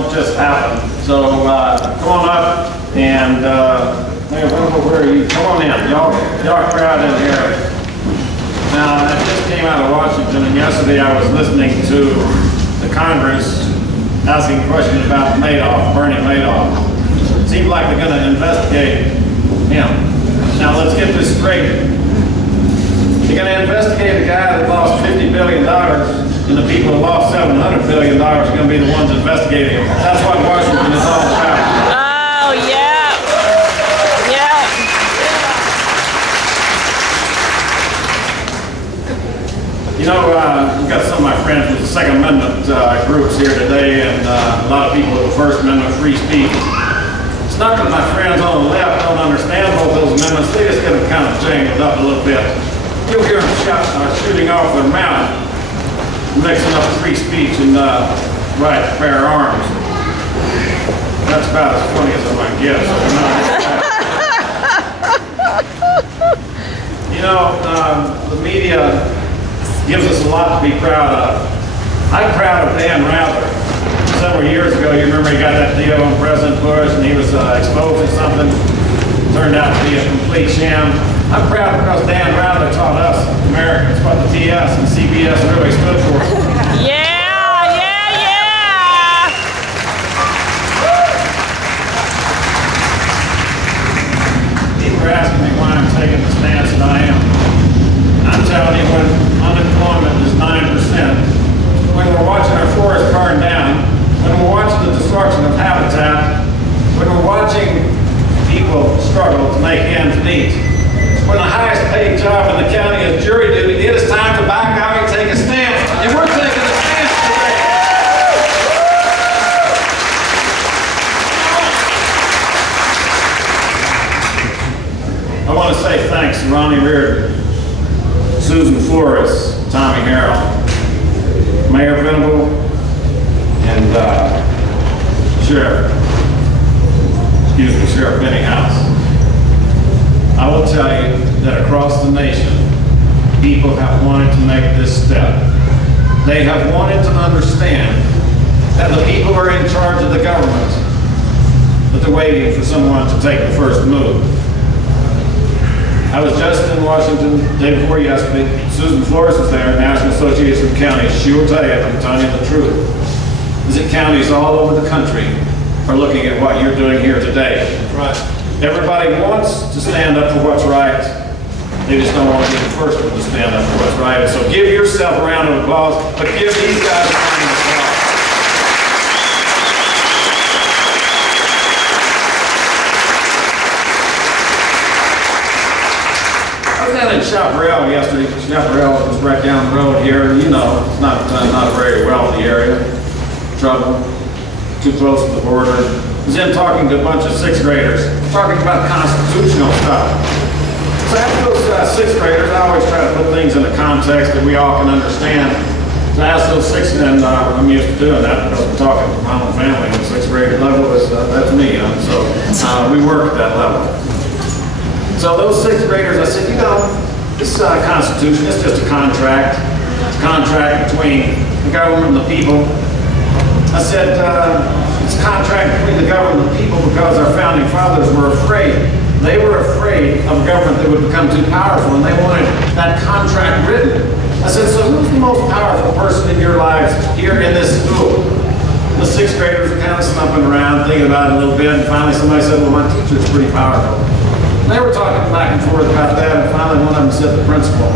don't just happen. So come on up and where are you? Come on in. Y'all crowd in here. Now, I just came out of Washington, and yesterday I was listening to the Congress asking questions about Madoff, Bernie Madoff. It seems like they're going to investigate him. Now, let's get this straight. You're going to investigate a guy that lost $50 billion, and the people who lost $700 billion are going to be the ones investigating him. That's what Washington is all about. Oh, yeah. You know, we've got some of my friends with the Second Amendment groups here today, and a lot of people with the First Amendment, free speech. It's not that my friends on the left don't understand both those amendments, they just get them kind of jangled up a little bit. You'll hear them shooting off their mouth, mixing up free speech and right to bear arms. That's about as funny as I might get, so we're not You know, the media gives us a lot to be proud of. I'm proud of Dan Rather. Several years ago, you remember he got that deal on President Bush and he was exposing something. Turned out to be a complete sham. I'm proud because Dan Rather taught us Americans what the TS and CBS really stood for. Yeah. People are asking me why I'm taking the stance that I am. I'm telling you, when unemployment is 9%, when we're watching our forests burn down, when we're watching the destruction of habitat, when we're watching people struggle to make ends meet, when the highest paid job in the county is jury duty, it is time to back out and take a stance. And we're taking a stance today. I want to say thanks to Ronnie Reardon, Susan Flores, Tommy Harrell, Mayor Venable, and Sheriff Bennyhouse. I will tell you that across the nation, people have wanted to make this step. They have wanted to understand that the people are in charge of the government, but they're waiting for someone to take the first move. I was just in Washington the day before yesterday. Susan Flores was there, National Association of Counties. She will tell you, I'm telling you the truth, is that counties all over the country are looking at what you're doing here today. Right. Everybody wants to stand up for what's right. They just don't want to be the first one to stand up for what's right. So give yourself a round of applause, but give these guys a round of applause. I was down in Chaparral yesterday. Chaparral was right down the road here. You know, it's not a very wealthy area. Trouble, too close to the border. I was in talking to a bunch of sixth graders, talking about constitutional stuff. So after those sixth graders, I always try to put things in a context that we all can understand. So I asked those sixth, and I'm used to doing that because I'm talking to my own family. The sixth grade level that's me, so we work at that level. So those sixth graders, I said, you know, this Constitution is just a contract. It's a contract between the government and the people. I said, it's a contract between the government and the people because our founding fathers were afraid. They were afraid of a government that would become too powerful, and they wanted that contract written. I said, so who's the most powerful person in your lives here in this school? The sixth graders were kind of stumping around, thinking about it a little bit, and finally somebody said, well, my teacher's pretty powerful. They were talking back and forth about that, and finally one of them said the principal.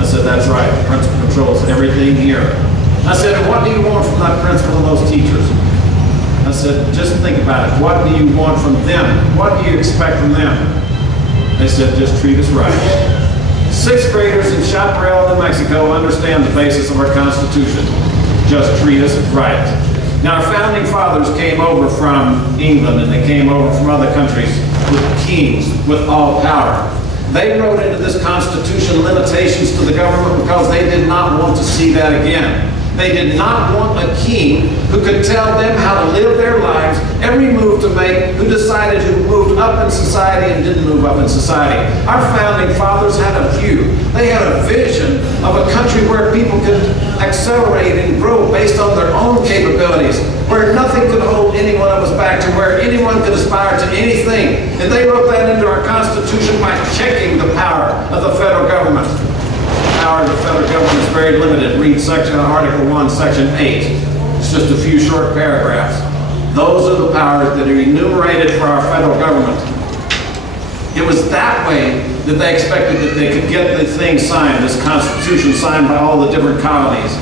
I said, that's right, the principal controls everything here. I said, and what do you want from that principal and those teachers? I said, just think about it. What do you want from them? What do you expect from them? They said, just treat us right. Sixth graders in Chaparral, New Mexico understand the basis of our Constitution. Just treat us right. Now, our founding fathers came over from England, and they came over from other countries with kings, with all power. They wrote into this Constitution limitations to the government because they did not want to see that again. They did not want a king who could tell them how to live their lives, every move to make, who decided who moved moved up in society and didn't move up in society. Our founding fathers had a view. They had a vision of a country where people could accelerate and grow based on their own capabilities, where nothing could hold any one of us back, to where anyone could aspire to anything. And they wrote that into our Constitution by checking the power of the federal government. The power of the federal government is very limited. Read Article 1, Section 8. It's just a few short paragraphs. Those are the powers that are enumerated for our federal government. It was that way that they expected that they could get the thing signed, this Constitution signed by all the different colonies,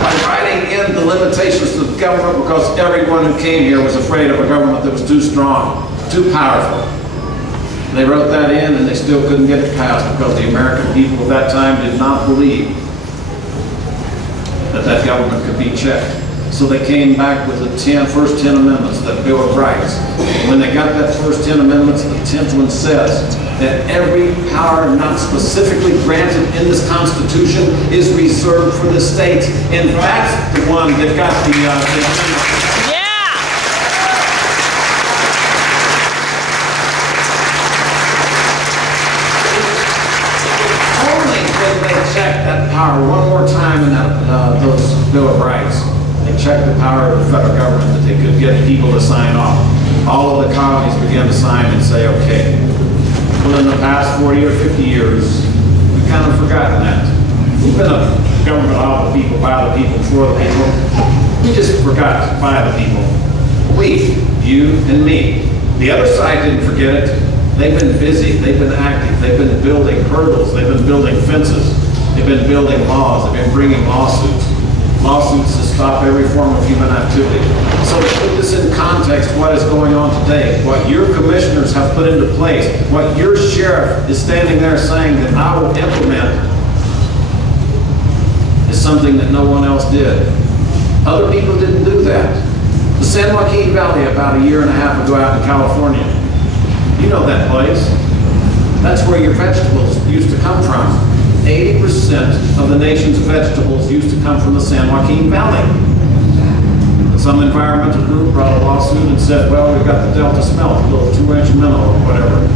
by writing in the limitations of the government, because everyone who came here was afraid of a government that was too strong, too powerful. They wrote that in, and they still couldn't get it passed because the American people at that time did not believe that that government could be checked. So they came back with the first 10 amendments, that Bill of Rights. When they got that first 10 amendments, the 10th one says that every power not specifically granted in this Constitution is reserved for the states. And that's the one that got the amendment. Only did they check that power one more time in that, those Bill of Rights. They checked the power of the federal government that they could get people to sign off. All of the colonies began to sign and say, okay. Well, in the past 40 or 50 years, we've kind of forgotten that. We've been a government of the people, by the people, for the people. We just forgot by the people. We, you and me. The other side didn't forget it. They've been busy, they've been active, they've been building hurdles, they've been building fences, they've been building laws, they've been bringing lawsuits to stop every form of human activity. So to put this in context, what is going on today, what your commissioners have put into place, what your sheriff is standing there saying that I will implement, is something that no one else did. Other people didn't do that. The San Joaquin Valley, about a year and a half ago out in California, you know that place. That's where your vegetables used to come from. 80% of the nation's vegetables used to come from the San Joaquin Valley. Some environmental group brought a lawsuit and said, well, we've got the Delta smelt, a little 2-inch minnow or whatever,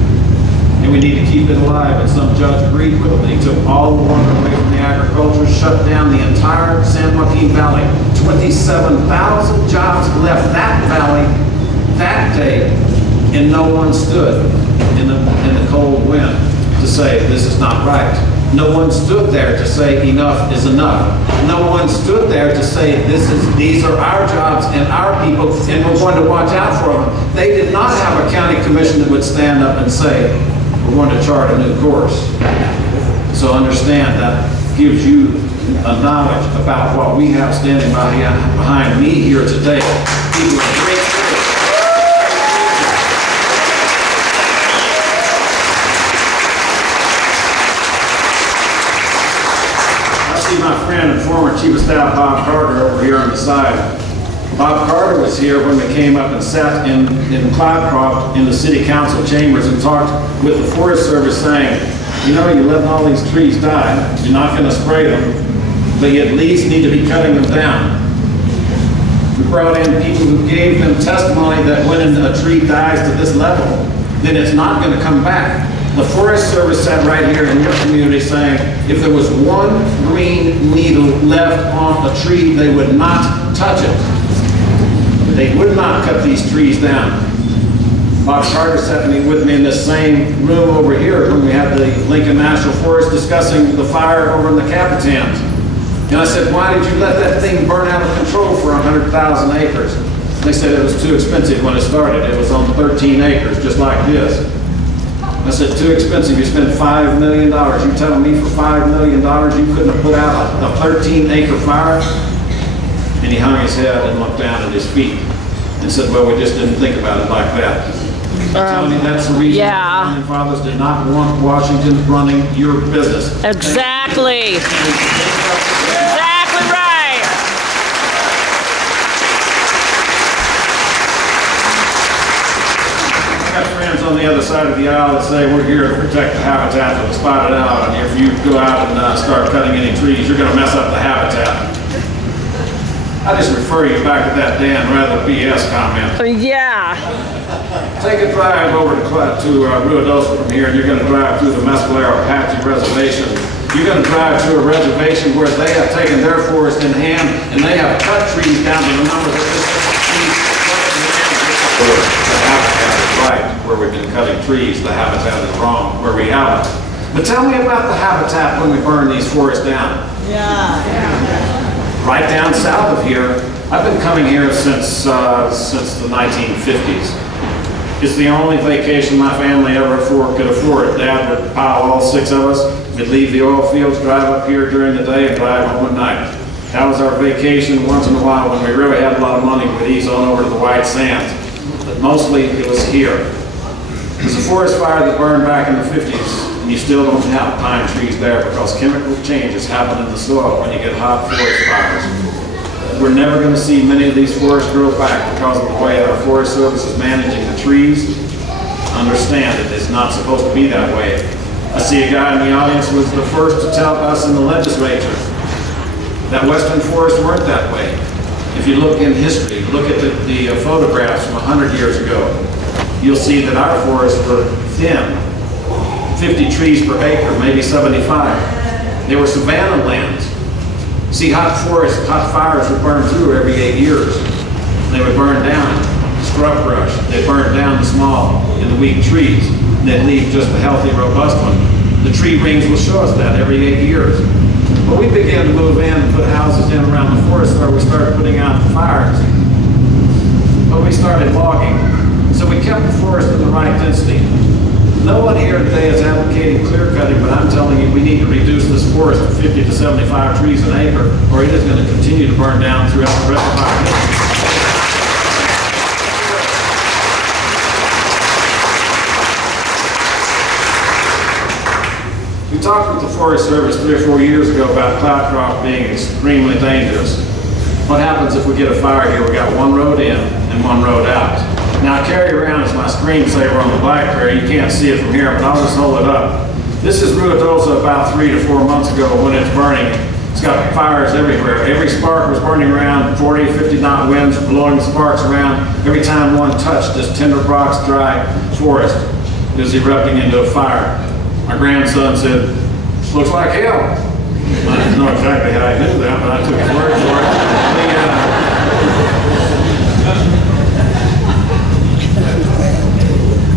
and we need to keep it alive. And some judge agreed with them. And he took all the water away from the agriculture, shut down the entire San Joaquin Valley. 27,000 jobs left that valley that day, and no one stood in the cold wind to say this is not right. No one stood there to say enough is enough. No one stood there to say these are our jobs and our people, and we're going to watch out for them. They did not have a county commission that would stand up and say, we're going to chart a new course. So understand that gives you a knowledge about what we have standing behind me here today. People are great. My friend and former Chief of Staff Bob Carter over here on the side. Bob Carter was here when we came up and sat in Cloudcroft in the city council chambers and talked with the Forest Service saying, you know, you're letting all these trees die. You're not going to spray them, but you at least need to be cutting them down. We brought in people who gave them testimony that when a tree dies to this level, then it's not going to come back. The Forest Service sat right here in your community saying if there was one green needle left on a tree, they would not touch it. They would not cut these trees down. Bob Carter sat with me in this same room over here when we had the Lincoln National Forest discussing the fire over in the Capitans. And I said, why did you let that thing burn out of control for 100,000 acres? They said it was too expensive when it started. It was on 13 acres, just like this. I said, too expensive. You spent $5 million. You telling me for $5 million you couldn't have put out a 13-acre fire? And he hung his head and looked down at his feet and said, well, we just didn't think about it like that. I'm telling you, that's the reason the founding fathers did not want Washington running your business. Exactly. Exactly right. I got friends on the other side of the aisle that say we're here to protect the habitat of the spotted owl, and if you go out and start cutting any trees, you're going to mess up the habitat. I just refer you back to that Dan rather BS comment. Yeah. Take a drive over to Ruidoso from here, and you're going to drive through the Mescalero Apache Reservation. You're going to drive through a reservation where they have taken their forest in hand, and they have cut trees down to the number that the habitat is right where we've been cutting trees. The habitat is wrong where we haven't. But tell me about the habitat when we burn these forests down. Right down south of here, I've been coming here since the 1950s. It's the only vacation my family ever could afford. Dad would pile all 6 of us. We'd leave the oil fields, drive up here during the day, and drive home at night. That was our vacation. Once in a while, when we really had a lot of money, we'd ease on over to the White Sands. But mostly, it was here. There's a forest fire that burned back in the 50s, and you still don't have pine trees there because chemical changes happen in the soil when you get hot forest fires. We're never going to see many of these forests grow back because of the way our Forest Service is managing the trees. Understand it is not supposed to be that way. I see a guy in the audience who was the first to tell us in the legislature that western forests weren't that way. If you look in history, look at the photographs from 100 years ago, you'll see that our forests were thin, 50 trees per acre, maybe 75. They were savanna lands. See, hot fires would burn through every 8 years. They would burn down scrub brush. They'd burn down the small and the weak trees. And they'd leave just the healthy, robust one. The tree rings will show us that every 8 years. But we began to move in and put houses in around the forest where we started putting out the fires. But we started logging. So we kept the forest in the right density. No one here today is advocating clear cutting, but I'm telling you we need to reduce this forest to 50 to 75 trees an acre, or it is going to continue to burn down throughout the rest of our nation. We talked with the Forest Service 3 or 4 years ago about cloudcroft being extremely dangerous. What happens if we get a fire here? We got one road in and one road out. Now I carry around as my screensaver on the bike there. You can't see it from here, but I'll just hold it up. This is Ruidoso about 3 to 4 months ago when it's burning. It's got fires everywhere. Every spark was burning around 40, 50 knot winds, blowing the sparks around. Every time one touched this tinder box dry forest, it was erupting into a fire. My grandson said, "Looks like hell." I didn't know exactly how he knew that, but I took his word for it.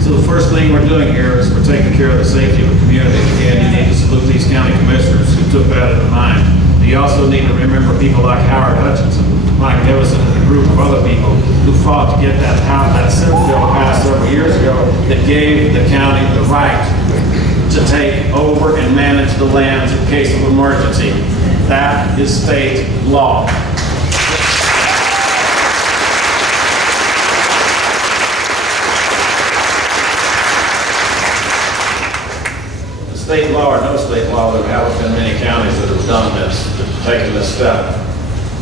So the first thing we're doing here is we're taking care of the safety of the community. Again, you need to salute these county commissioners who took that into mind. You also need to remember people like Howard Hutchinson, Mike Nevison, and a group of other people who fought to get that Senate bill passed several years ago that gave the county the right to take over and manage the lands in case of emergency. That is state law. State law or no state law, there haven't been many counties that have done this, that have taken this step.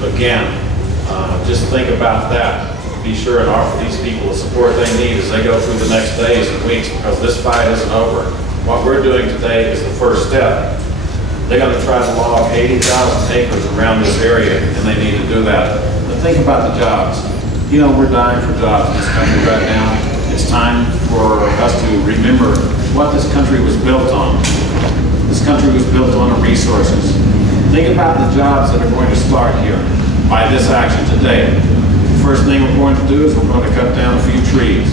Again, just think about that. Be sure and offer these people the support they need as they go through the next days and weeks, because this fight isn't over. What we're doing today is the first step. They're going to try to log 80,000 acres around this area, and they need to do that. But think about the jobs. You know, we're dying for jobs in this country right now. It's time for us to remember what this country was built on. This country was built on our resources. Think about the jobs that are going to start here by this action today. The first thing we're going to do is we're going to cut down a few trees.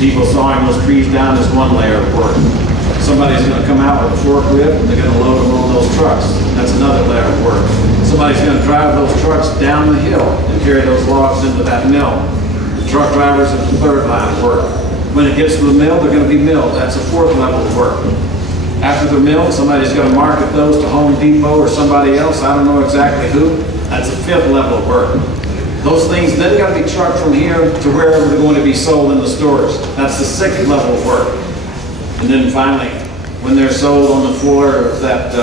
People sawing those trees down is one layer of work. Somebody's going to come out with a forklift and they're going to load them on those trucks. That's another layer of work. Somebody's going to drive those trucks down the hill and carry those logs into that mill. The truck drivers are the third line of work. When it gets to the mill, they're going to be milled. That's the fourth level of work. After they're milled, somebody's going to market those to Home Depot or somebody else. I don't know exactly who. That's the fifth level of work. Those things then got to be trucked from here to wherever they're going to be sold in the stores. That's the sixth level of work. And then finally, when they're sold on the floor of that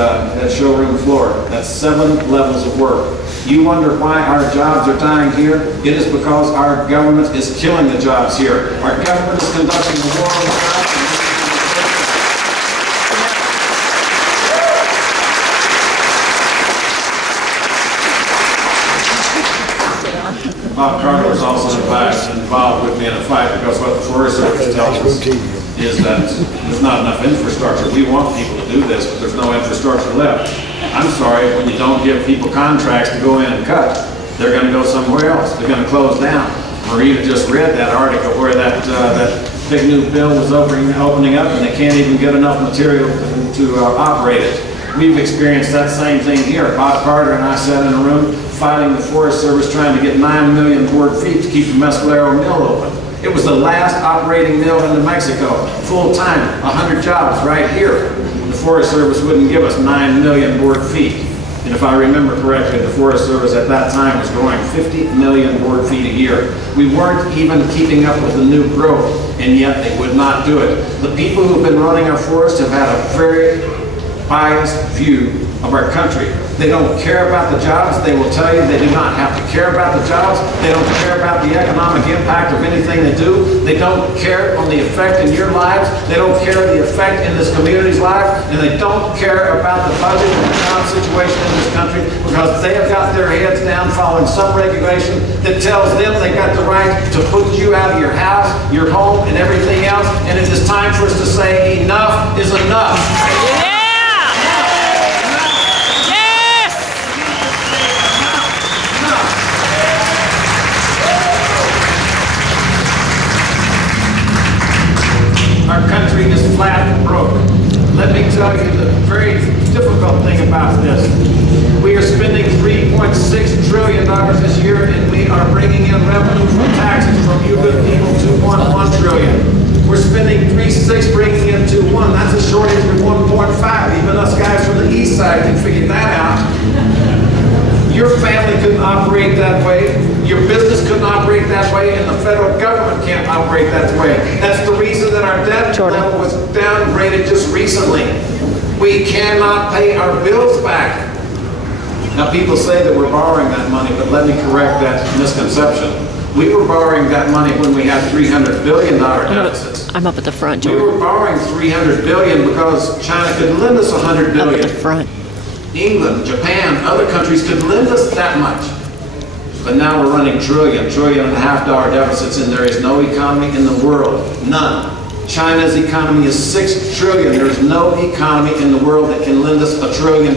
showroom floor, that's 7 levels of work. You wonder why our jobs are dying here? It is because our government is killing the jobs here. Our government is conducting a war on the jobs. Bob Carter was also in the back. involved with me in a fight, because what the Forest Service tells us is that there's not enough infrastructure. We want people to do this, but there's no infrastructure left. I'm sorry, when you don't give people contracts to go in and cut, they're going to go somewhere else. They're going to close down. Marita just read that article where that big new bill was opening up, and they can't even get enough material to operate it. We've experienced that same thing here. Bob Carter and I sat in a room fighting the Forest Service, trying to get 9 million board feet to keep the Mescalero mill open. It was the last operating mill in New Mexico, full time, 100 jobs right here. The Forest Service wouldn't give us 9 million board feet. And if I remember correctly, the Forest Service at that time was growing 50 million board feet a year. We weren't even keeping up with the new growth, and yet they would not do it. The people who've been running our forests have had a very biased view of our country. They don't care about the jobs. They will tell you they do not have to care about the jobs. They don't care about the economic impact of anything they do. They don't care on the effect in your lives. They don't care the effect in this community's life. And they don't care about the budget and the job situation in this country, because they have got their heads down following some regulation that tells them they got the right to put you out of your house, your home, and everything else. And it is time for us to say enough is enough. Our country is flat and broke. Let me tell you the very difficult thing about this. We are spending $3.6 trillion this year, and we are bringing in revenue from taxes from you good people, 2.1 trillion. We're spending 3.6, bringing in 2.1. That's a shortage of 1.5. Even us guys from the east side can figure that out. Your family couldn't operate that way. Your business couldn't operate that way, and the federal government can't operate that way. That's the reason that our debt level was downgraded just recently. We cannot pay our bills back. Now, people say that we're borrowing that money, but let me correct that misconception. We were borrowing that money when we had $300 billion deficits. I'm up at the front, We Jordan. were borrowing $300 billion because China could lend us $100 Up at billion. the front. England, Japan, other countries could lend us that much. But now we're running $1.5 trillion deficits, and there is no economy in the world, none. China's economy is $6 trillion. There's no economy in the world that can lend us $1 trillion.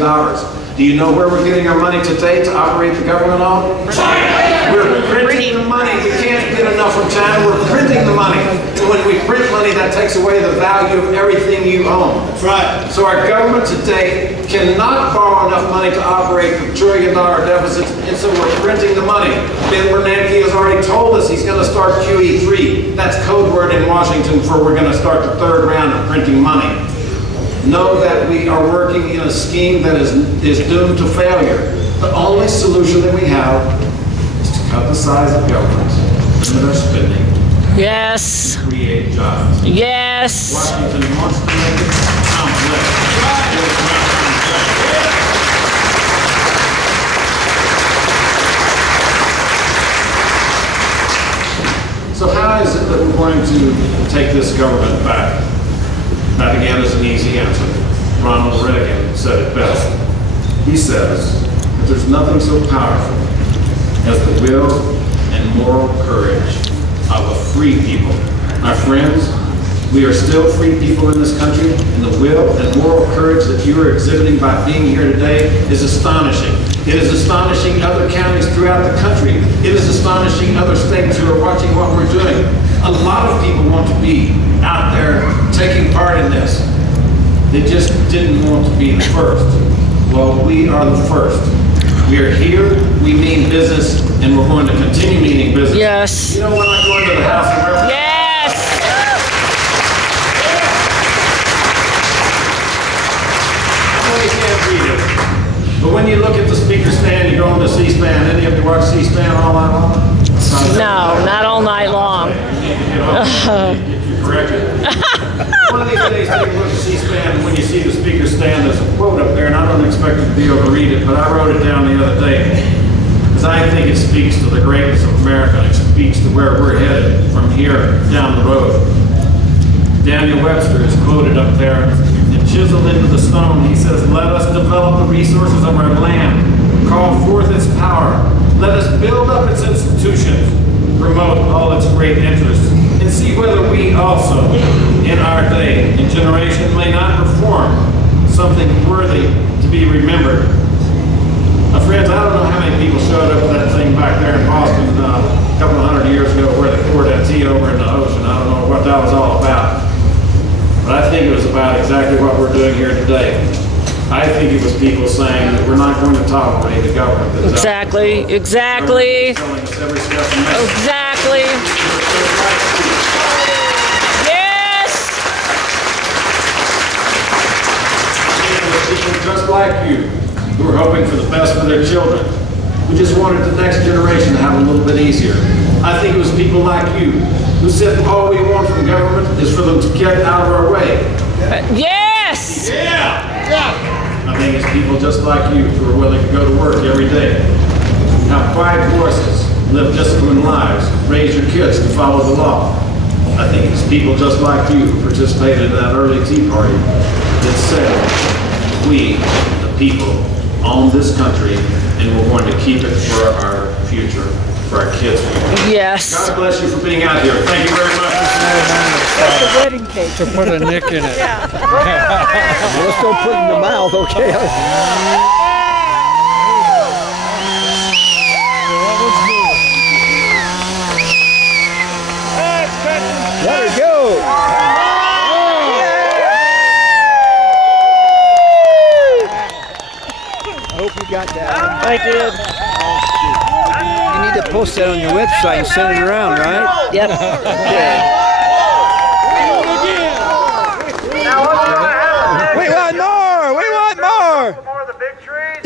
Do you know where we're getting our money today to operate the government on? China! We're printing the money. We can't get enough from China. We're printing the money. And when we print money, that takes away the value of everything you own. That's right. So our government today cannot borrow enough money to operate the $1 trillion deficits, and so we're printing the money. Ben Bernanke has already told us he's going to start QE3. That's code word in Washington for we're going to start the third round of printing money. Know that we are working in a scheme that is doomed to failure. The only solution that we have is to cut the size of government, limit our spending, Yes. create jobs. Yes. Washington wants to make it complex. So how is it that we're going to take this government back? That again is an easy answer. Ronald Reagan said it best. He says that there's nothing so powerful as the will and moral courage of a free people. My friends, we are still free people in this country, and the will and moral courage that you are exhibiting by being here today is astonishing. It is astonishing other counties throughout the country. It is astonishing other states who are watching what we're doing. A lot of people want to be out there taking part in this. They just didn't want to be the first. Well, we are the first. We are here, we mean business, and we're going to continue meaning business. Yes. You know, when I go into the House of Representatives, Yes. I know you can't read it, but when you look at the speaker stand, you go on to C-SPAN. Any of you watch C-SPAN all night long? No, not all night long. You're corrected. One of these days, take a look at C-SPAN, and when you see the speaker stand, there's a quote up there, and I don't expect you to be able to read it, but I wrote it down the other day, because I think it speaks to the greatness of America, and it speaks to where we're headed from here down the road. Daniel Webster is quoted up there, and chiseled into the stone, he says, "Let us develop the resources of our land, call forth its power, let us build up its institutions, promote all its great interests and see whether we also, in our day and generation, may not perform something worthy to be remembered. Friends, I don't know how many people showed up at that thing back there in Boston a couple of hundred years ago where they poured that tea over in the ocean. I don't know what that was all about. But I think it was about exactly what we're doing here today. I think it was people saying that we're not going to tolerate a government that's Exactly. telling us every step of the way. Exactly. Yes. People just like you who are hoping for the best for their children, who just wanted the next generation to have a little bit easier. I think it was people like you who said all we want from government is for them to get out of our way. Yes. Yeah. I think it's people just like you who are willing to go to work every day, have quiet voices, live disciplined lives, raise your kids to follow the law. I think it's people just like you who participated in that early Tea Party that said, we, the people, own this country and we're going to keep it for our future, for our kids' future. Yes. God bless you for being out here. Thank you very much. That's the wedding cake. To put a nick in it. Let's go put it in the mouth, okay? Let her go! I hope you got that. I did. You need to post that on your website and send it around, right? Yep. Okay. We want more! We want more! More of the big trees.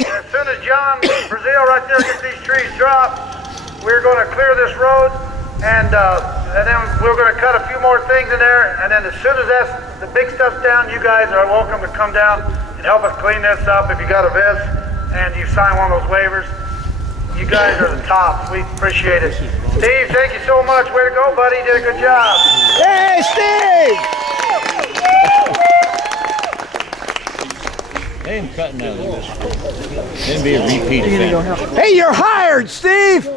And as soon as John Brazil right there gets these trees dropped, we're going to clear this road, and then we're going to cut a few more things in there. And then as soon as the big stuff's down, you guys are welcome to come down and help us clean this up. If you got a vis and you sign one of those waivers, you guys are the top. We appreciate it. Steve, thank you so much. Way to go, buddy. You did a good job. Hey, Steve! They ain't cutting out of this. It'd be a repeat offender. Hey, you're hired, Steve!